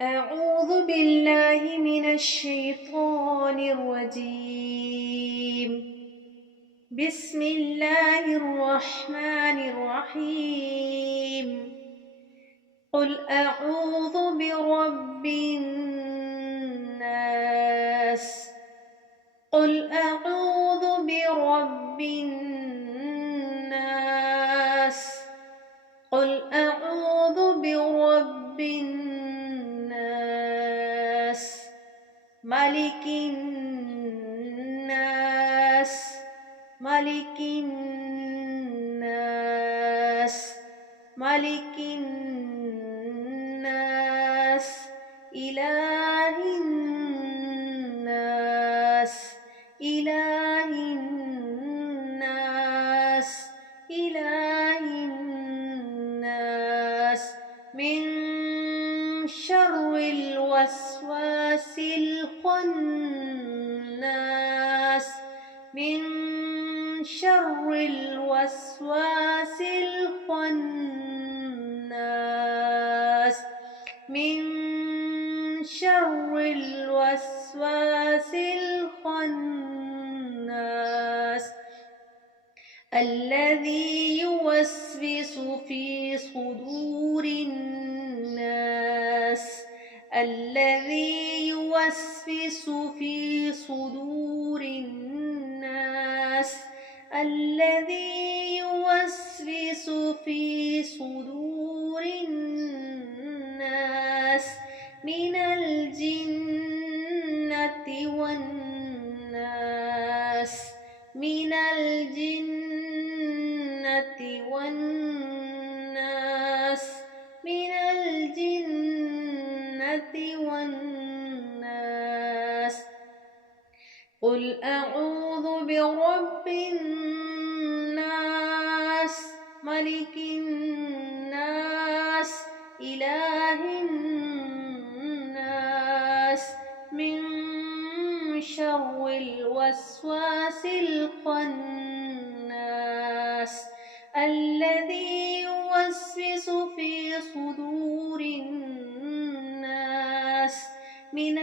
أعوذ بالله من الشيطان الرجيم. بسم الله الرحمن الرحيم. قل أعوذ برب الناس. قل أعوذ برب الناس. قل أعوذ برب الناس. ملك الناس. ملك الناس. ملك الناس. إله الناس. إله الناس. إله الناس. من شر الوسواس الخناس. من شر الوسواس الخناس. من شر الوسواس الخناس الذي يوسوس في صدور الناس. الذي يوسوس في صدور الناس. الذي يوسوس في صدور الناس من الجنة والناس. من الجنة والناس. من الجنة والناس. قل أعوذ برب الناس. ملك الناس. إله الناس. من شر الوسواس الخناس الذي يوسوس في صدور الناس من